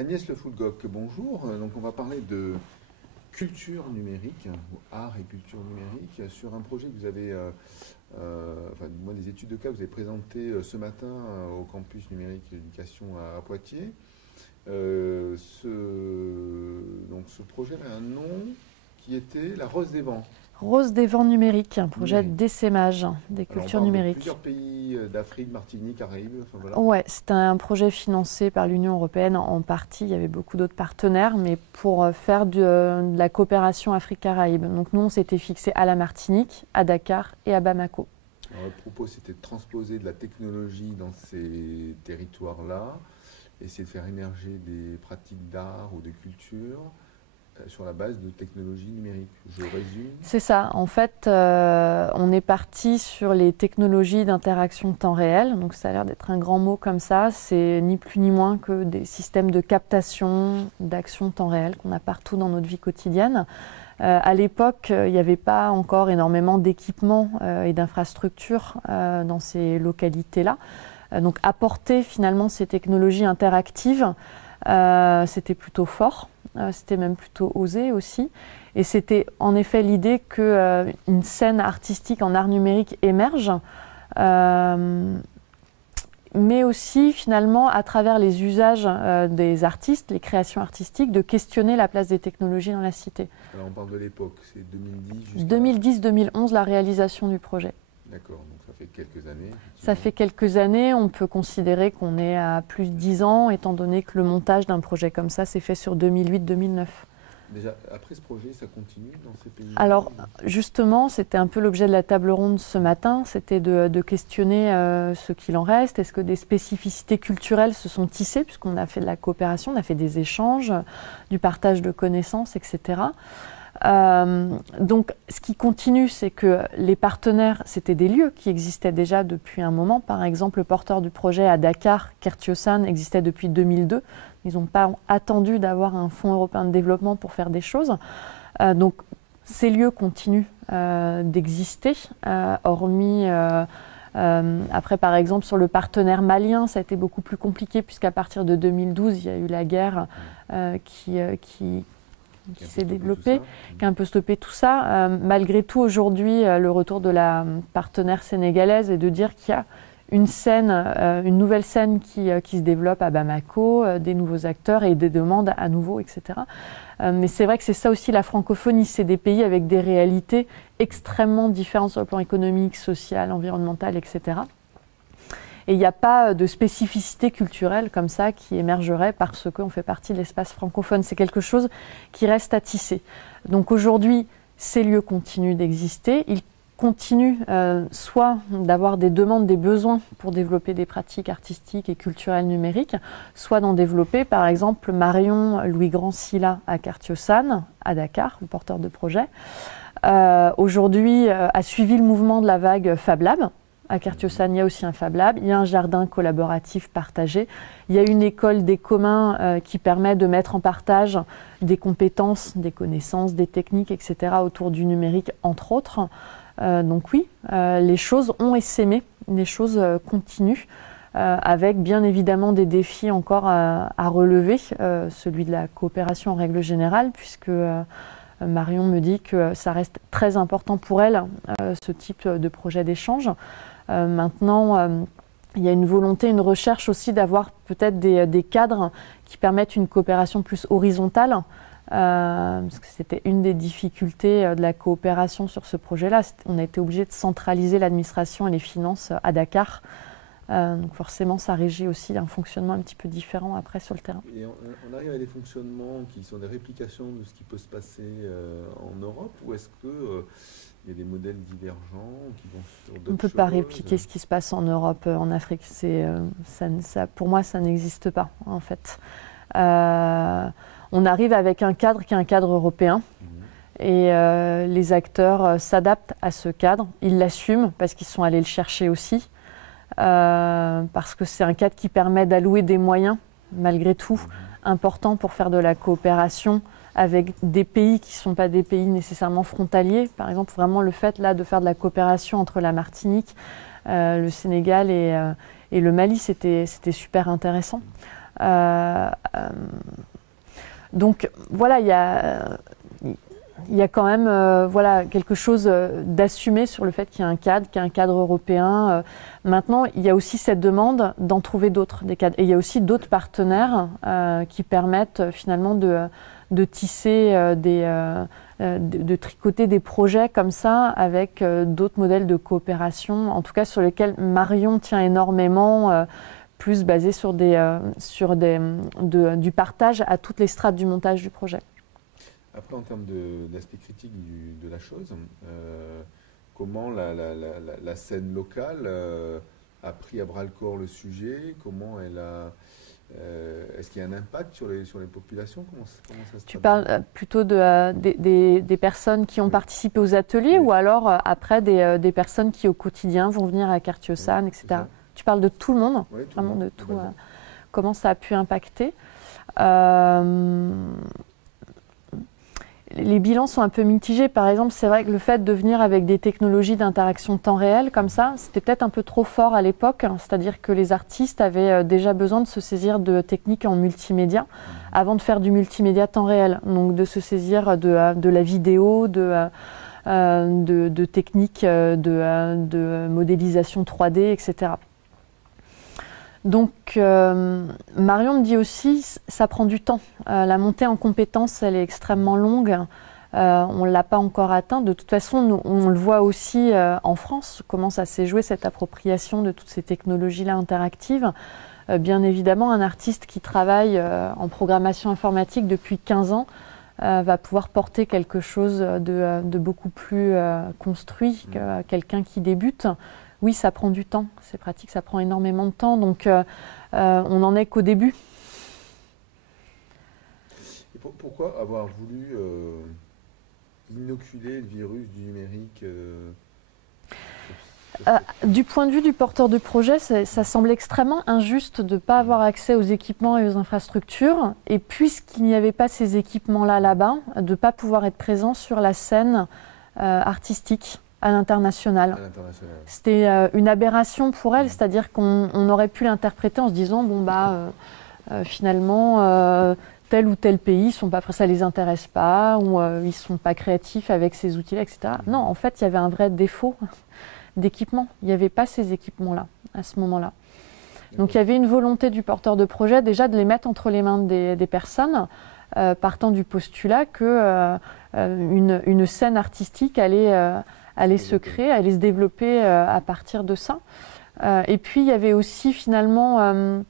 Agnès Le Foulgoc, bonjour. Donc on va parler de culture numérique, ou art et culture numérique, sur un projet que vous avez, des études de cas que vous avez présentées ce matin au campus numérique et éducation à Poitiers. Ce projet a un nom qui était la Rose des Vents. Rose des Vents numériques, un projet d'essaimage des cultures numériques. Plusieurs pays d'Afrique, Martinique, Caraïbes. Voilà. Ouais, c'est un projet financé par l'Union européenne en partie. Il y avait beaucoup d'autres partenaires, mais pour faire de la coopération Afrique-Caraïbes. Donc nous, on s'était fixé à la Martinique, à Dakar et à Bamako. Alors, le propos, c'était de transposer de la technologie dans ces territoires-là, essayer de faire émerger des pratiques d'art ou de culture sur la base de technologies numériques. Je résume. C'est ça. En fait, on est parti sur les technologies d'interaction temps réel. Donc, ça a l'air d'être un grand mot comme ça. C'est ni plus ni moins que des systèmes de captation, d'action temps réel qu'on a partout dans notre vie quotidienne. À l'époque, il n'y avait pas encore énormément d'équipements et d'infrastructures dans ces localités-là. Donc, apporter finalement ces technologies interactives, c'était plutôt fort. C'était même plutôt osé aussi. Et c'était en effet l'idée qu'une scène artistique en art numérique émerge, mais aussi finalement à travers les usages des artistes, les créations artistiques, de questionner la place des technologies dans la cité. Alors on parle de l'époque, c'est 2010 jusqu'à... 2010-2011, la réalisation du projet. D'accord, donc ça fait quelques années. Ça fait quelques années, on peut considérer qu'on est à plus de 10 ans, étant donné que le montage d'un projet comme ça s'est fait sur 2008-2009. Déjà, après ce projet, ça continue dans ces pays? Alors, justement, c'était un peu l'objet de la table ronde ce matin, c'était de questionner ce qu'il en reste. Est-ce que des spécificités culturelles se sont tissées, puisqu'on a fait de la coopération, on a fait des échanges, du partage de connaissances, etc. Donc, ce qui continue, c'est que les partenaires, c'était des lieux qui existaient déjà depuis un moment. Par exemple, le porteur du projet à Dakar, Kertiosan, existait depuis 2002. Ils n'ont pas attendu d'avoir un fonds européen de développement pour faire des choses. Donc, ces lieux continuent d'exister, hormis... après, par exemple, sur le partenaire malien, ça a été beaucoup plus compliqué, puisqu'à partir de 2012, il y a eu la guerre qui s'est développée, qui a un peu stoppé tout ça. Malgré tout, aujourd'hui, le retour de la partenaire sénégalaise est de dire qu'il y a une scène, une nouvelle scène qui se développe à Bamako, des nouveaux acteurs et des demandes à nouveau, etc. Mais c'est vrai que c'est ça aussi la francophonie, c'est des pays avec des réalités extrêmement différentes sur le plan économique, social, environnemental, etc. Et il n'y a pas de spécificité culturelle comme ça qui émergerait parce qu'on fait partie de l'espace francophone. C'est quelque chose qui reste à tisser. Donc aujourd'hui, ces lieux continuent d'exister. Ils continuent soit d'avoir des demandes, des besoins pour développer des pratiques artistiques et culturelles numériques, soit d'en développer. Par exemple, Marion Louis-Grand-Silla à Kertiosan, à Dakar, le porteur de projet, aujourd'hui a suivi le mouvement de la vague Fab Lab. À Kertiosan, il y a aussi un Fab Lab, il y a un jardin collaboratif partagé, il y a une école des communs qui permet de mettre en partage des compétences, des connaissances, des techniques, etc. autour du numérique, entre autres. Donc oui, les choses ont essaimé, les choses continuent, avec bien évidemment des défis encore à relever, celui de la coopération en règle générale, puisque Marion me dit que ça reste très important pour elle, ce type de projet d'échange. Maintenant, il y a une volonté, une recherche aussi d'avoir peut-être des cadres qui permettent une coopération plus horizontale, parce que c'était une des difficultés de la coopération sur ce projet-là. On a été obligé de centraliser l'administration et les finances à Dakar. Donc forcément, ça régit aussi un fonctionnement un petit peu différent après sur le terrain. Et on arrive à des fonctionnements qui sont des réplications de ce qui peut se passer en Europe, ou est-ce que... il y a des modèles divergents qui vont sur d'autres choses? On ne peut pas répliquer ce qui se passe en Europe, en Afrique. Pour moi, ça n'existe pas, en fait. On arrive avec un cadre qui est un cadre européen. Et les acteurs s'adaptent à ce cadre. Ils l'assument parce qu'ils sont allés le chercher aussi. Parce que c'est un cadre qui permet d'allouer des moyens, malgré tout, importants pour faire de la coopération avec des pays qui ne sont pas des pays nécessairement frontaliers. Par exemple, vraiment le fait là, de faire de la coopération entre la Martinique, le Sénégal et le Mali, c'était super intéressant. Donc voilà, il y a quand même voilà, quelque chose d'assumé sur le fait qu'il y a un cadre européen. Maintenant, il y a aussi cette demande d'en trouver d'autres, des cadres. Et il y a aussi d'autres partenaires qui permettent finalement de tisser, de tricoter des projets comme ça avec d'autres modèles de coopération, en tout cas sur lesquels Marion tient énormément, plus basé sur du partage à toutes les strates du montage du projet. Après, en termes d'aspect critique de la chose, comment la scène locale a pris à bras-le-corps le sujet? Comment elle a... Est-ce qu'il y a un impact sur les populations? Comment ça se Tu traduit? parles plutôt des personnes qui ont participé aux ateliers, Oui. ou alors après des personnes qui au quotidien vont venir à Cartier-San, etc. ça. Tu parles de tout le monde, Oui, tout le vraiment monde, de tout, globalement. comment ça a pu impacter. Les bilans sont un peu mitigés. Par exemple, c'est vrai que le fait de venir avec des technologies d'interaction temps réel comme ça, c'était peut-être un peu trop fort à l'époque. C'est-à-dire que les artistes avaient déjà besoin de se saisir de techniques en multimédia avant de faire du multimédia temps réel. Donc de se saisir de la vidéo, de techniques de modélisation 3D, etc. Donc, Marion me dit aussi, ça prend du temps. La montée en compétences, elle est extrêmement longue. On ne l'a pas encore atteint. De toute façon, nous, on le voit aussi en France, comment ça s'est joué, cette appropriation de toutes ces technologies-là interactives. Bien évidemment, un artiste qui travaille en programmation informatique depuis 15 ans va pouvoir porter quelque chose de beaucoup plus construit que quelqu'un qui débute. Oui, ça prend du temps, c'est pratique, ça prend énormément de temps, donc on n'en est qu'au début. Et pourquoi avoir voulu inoculer le virus du numérique Du point de vue du porteur de projet, ça semble extrêmement injuste de ne pas avoir accès aux équipements et aux infrastructures, et puisqu'il n'y avait pas ces équipements-là là-bas, de ne pas pouvoir être présent sur la scène artistique à l'international. C'était une aberration pour elle, c'est-à-dire qu'on aurait pu l'interpréter en se disant bon finalement tel ou tel pays sont pas, ça les intéresse pas, ou ils sont pas créatifs avec ces outils-là, etc. Non, en fait, il y avait un vrai défaut d'équipement. Il n'y avait pas ces équipements-là à ce moment-là. Donc il y avait une volonté du porteur de projet déjà de les mettre entre les mains des personnes, partant du postulat que une scène artistique allait se créer, allait se développer à partir de ça. Et puis il y avait aussi finalement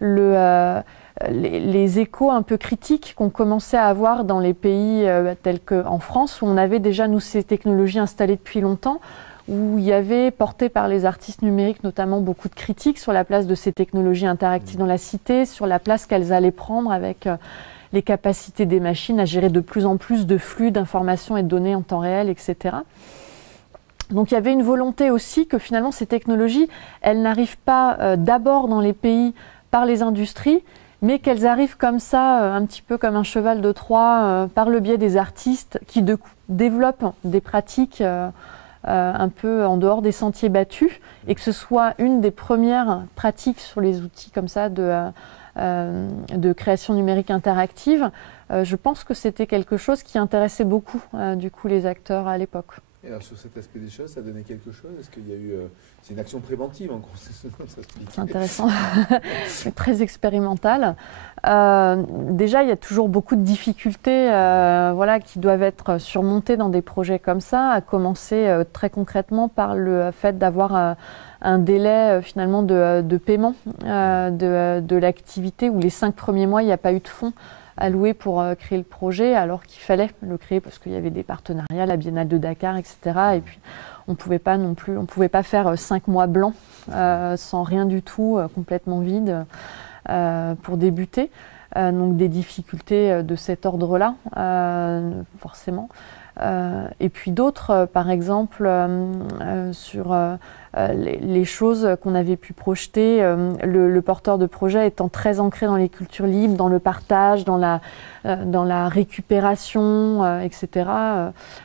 les échos un peu critiques qu'on commençait à avoir dans les pays tels qu'en France, où on avait déjà nous ces technologies installées depuis longtemps, où il y avait porté par les artistes numériques notamment beaucoup de critiques sur la place de ces technologies interactives dans la cité, sur la place qu'elles allaient prendre avec les capacités des machines à gérer de plus en plus de flux d'informations et de données en temps réel, etc. Donc il y avait une volonté aussi que finalement ces technologies, elles n'arrivent pas d'abord dans les pays par les industries, mais qu'elles arrivent comme ça, un petit peu comme un cheval de Troie, par le biais des artistes qui développent des pratiques un peu en dehors des sentiers battus, et que ce soit une des premières pratiques sur les outils comme ça de création numérique interactive. Je pense que c'était quelque chose qui intéressait beaucoup du coup les acteurs à l'époque. Et alors sur cet aspect des choses, ça a donné quelque chose? Est-ce qu'il y a eu... c'est une action préventive en gros, c'est intéressant, c'est très expérimental. Déjà, il y a toujours beaucoup de difficultés voilà, qui doivent être surmontées dans des projets comme ça, à commencer très concrètement par le fait d'avoir un délai finalement de paiement de l'activité, où les 5 premiers mois, il n'y a pas eu de fonds alloué pour créer le projet, alors qu'il fallait le créer parce qu'il y avait des partenariats, la Biennale de Dakar, etc. Et puis on pouvait pas non plus, on pouvait pas faire 5 mois blancs sans rien du tout, complètement vide pour débuter. Donc des difficultés de cet ordre-là, forcément. Et puis d'autres, par exemple, sur les choses qu'on avait pu projeter, le porteur de projet étant très ancré dans les cultures libres, dans le partage, dans la récupération, etc.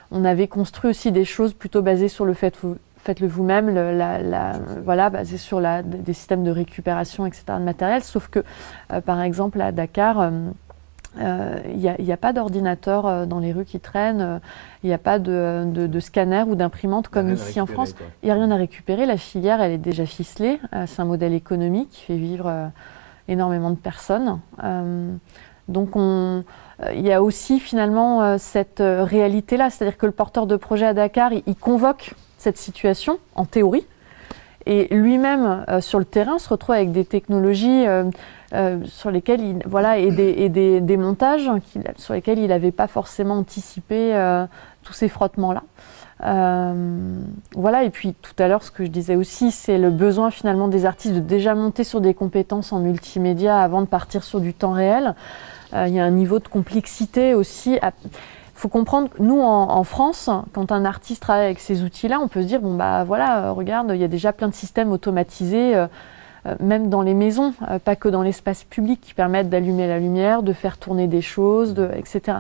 On avait construit aussi des choses plutôt basées sur le faites-le vous-même, voilà, basé sur des systèmes de récupération, etc., de matériel. Sauf que, par exemple, à Dakar, il n'y a pas d'ordinateur dans les rues qui traînent, il n'y a pas de scanner ou d'imprimante comme ici en France. Il n'y a rien à récupérer, la filière elle est déjà ficelée, c'est un modèle économique qui fait vivre énormément de personnes. Donc il y a aussi finalement cette réalité-là, c'est-à-dire que le porteur de projet à Dakar, il convoque cette situation en théorie, et lui-même sur le terrain se retrouve avec des technologies sur lesquels et des montages sur lesquels il n'avait pas forcément anticipé tous ces frottements-là. Voilà, et puis tout à l'heure, ce que je disais aussi, c'est le besoin finalement des artistes de déjà monter sur des compétences en multimédia avant de partir sur du temps réel. Il y a un niveau de complexité aussi. Il faut comprendre que nous, en France, quand un artiste travaille avec ces outils-là, on peut se dire, bon bah voilà, regarde, il y a déjà plein de systèmes automatisés, même dans les maisons, pas que dans l'espace public, qui permettent d'allumer la lumière, de faire tourner des choses, etc.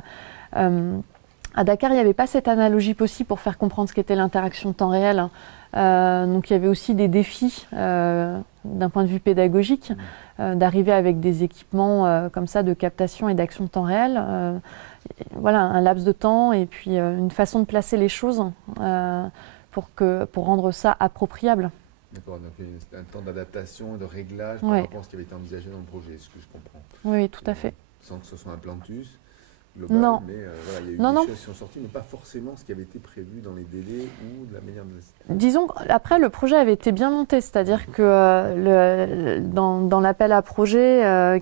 À Dakar, il n'y avait pas cette analogie possible pour faire comprendre ce qu'était l'interaction temps réel. Donc il y avait aussi des défis d'un point de vue pédagogique, d'arriver avec des équipements comme ça de captation et d'action temps réel. Voilà, un laps de temps et puis une façon de placer les choses pour rendre ça appropriable. D'accord, donc il y a un temps d'adaptation, de réglage par rapport à ce qui avait été envisagé dans le projet, ce que je comprends. Oui, tout à fait. Sans que ce soit un plantus global, non. Mais voilà, il y a eu des choses qui sont sorties, mais pas forcément ce qui avait été prévu dans les délais ou de la manière de... Disons qu'après, le projet avait été bien monté, c'est-à-dire que dans l'appel à projet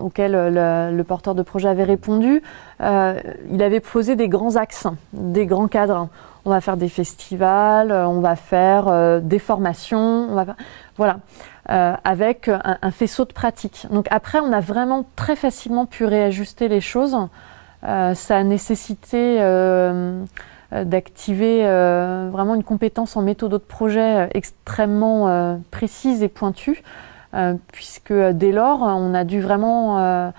auquel le porteur de projet avait répondu, il avait posé des grands axes, des grands cadres. On va faire des festivals, on va faire des formations, voilà, avec un faisceau de pratiques. Donc après, on a vraiment très facilement pu réajuster les choses. Ça a nécessité d'activer vraiment une compétence en méthode de projet extrêmement précise et pointue, puisque dès lors, on a dû vraiment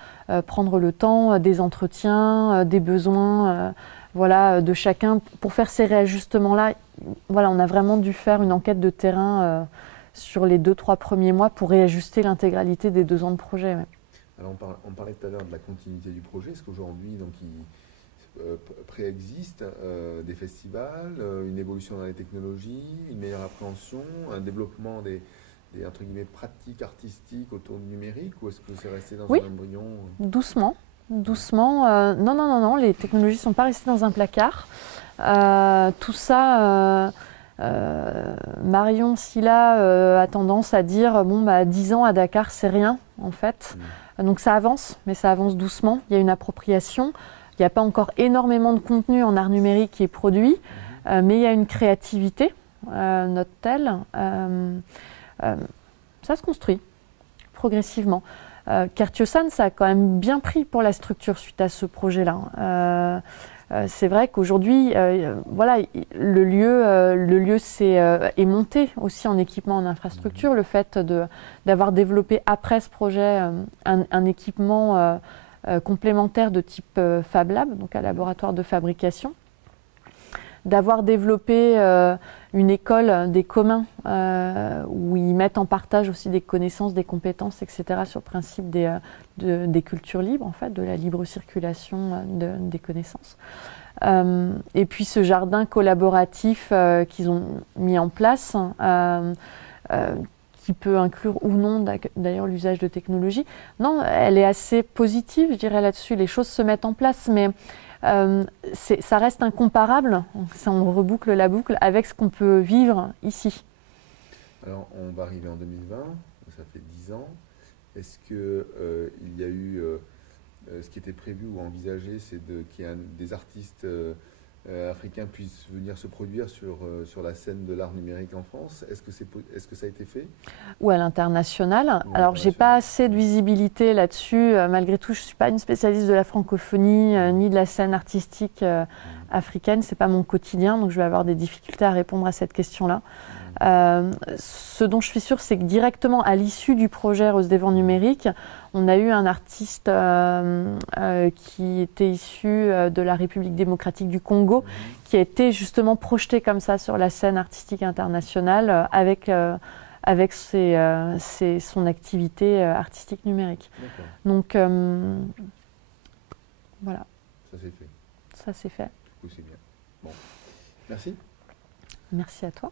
prendre le temps des entretiens, des besoins voilà, de chacun. Pour faire ces réajustements-là, voilà, on a vraiment dû faire une enquête de terrain sur les 2-3 premiers mois pour réajuster l'intégralité des 2 ans de projet. Ouais. Alors on parlait tout à l'heure de la continuité du projet. Est-ce qu'aujourd'hui, il préexiste des festivals, une évolution dans les technologies, une meilleure appréhension, un développement des entre guillemets, pratiques artistiques autour du numérique, ou est-ce que c'est resté dans un embryon Doucement. Non, les technologies ne sont pas restées dans un placard. Tout ça, Marion Sylla a tendance à dire, 10 ans à Dakar, c'est rien, en fait. Donc ça avance, mais ça avance doucement. Il y a une appropriation. Il n'y a pas encore énormément de contenu en art numérique qui est produit, mais il y a une créativité, note-t-elle. Ça se construit progressivement. Kertiosan, ça a quand même bien pris pour la structure suite à ce projet-là. C'est vrai qu'aujourd'hui, voilà, le lieu est monté aussi en équipement, en infrastructure. Le fait d'avoir développé après ce projet un équipement complémentaire de type Fab Lab, donc un laboratoire de fabrication, d'avoir développé une école des communs où ils mettent en partage aussi des connaissances, des compétences, etc. sur le principe des cultures libres, en fait, de la libre circulation des connaissances. Et puis ce jardin collaboratif qu'ils ont mis en place, qui peut inclure ou non d'ailleurs l'usage de technologies. Non, elle est assez positive, je dirais, là-dessus. Les choses se mettent en place, mais ça reste incomparable, on reboucle la boucle, avec ce qu'on peut vivre ici. Alors, on va arriver en 2020, ça fait 10 ans. Est-ce qu'il y a eu, ce qui était prévu ou envisagé, c'est qu'il y ait des artistes africains puissent venir se produire sur la scène de l'art numérique en France? Est-ce que ça a été fait? Ou à l'international. Alors, je n'ai pas assez de visibilité là-dessus. Malgré tout, je ne suis pas une spécialiste de la francophonie ni de la scène artistique africaine. Ce n'est pas mon quotidien, donc je vais avoir des difficultés à répondre à cette question-là. Ce dont je suis sûre, c'est que directement à l'issue du projet Rose des Vents numériques, on a eu un artiste qui était issu de la République démocratique du Congo, qui a été justement projeté comme ça sur la scène artistique internationale avec son activité artistique numérique. Donc voilà. Ça c'est fait. Ça c'est fait. Du coup, c'est bien. Bon. Merci. Merci à toi.